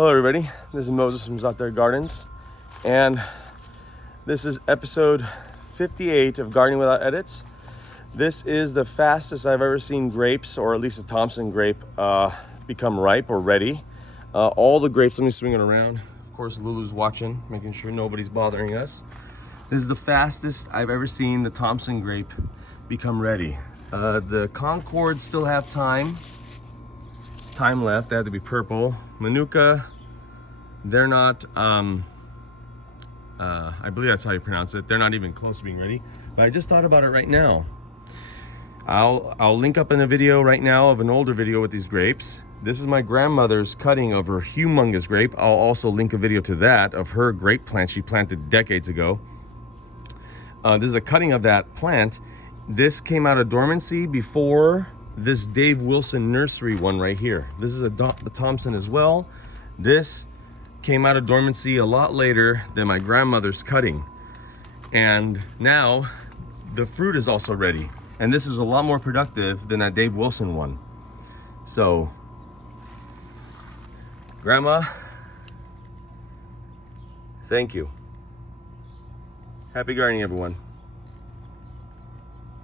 Hello everybody, this is Moses from ZAATARGARDENS, and this is episode 58 of Gardening Without Edits. This is the fastest I've ever seen grapes, or at least a Thompson grape, become ripe or ready. All the grapes, let me swing it around. Of course, Lulu's watching, making sure nobody's bothering us. This is the fastest I've ever seen the Thompson grape become ready. The Concord still have time left. They have to be purple. Manuka, they're not, I believe that's how you pronounce it. They're not even close to being ready. But I just thought about it right now. I'll link up in a video right now of an older video with these grapes. This is my grandmother's cutting of her humongous grape. I'll also link a video to that of her grape plant she planted decades ago. This is a cutting of that plant. This came out of dormancy before this Dave Wilson nursery one right here. This is a Thompson as well. This came out of dormancy a lot later than my grandmother's cutting. And now the fruit is also ready. And this is a lot more productive than that Dave Wilson one. So, Grandma, thank you. Happy gardening, everyone.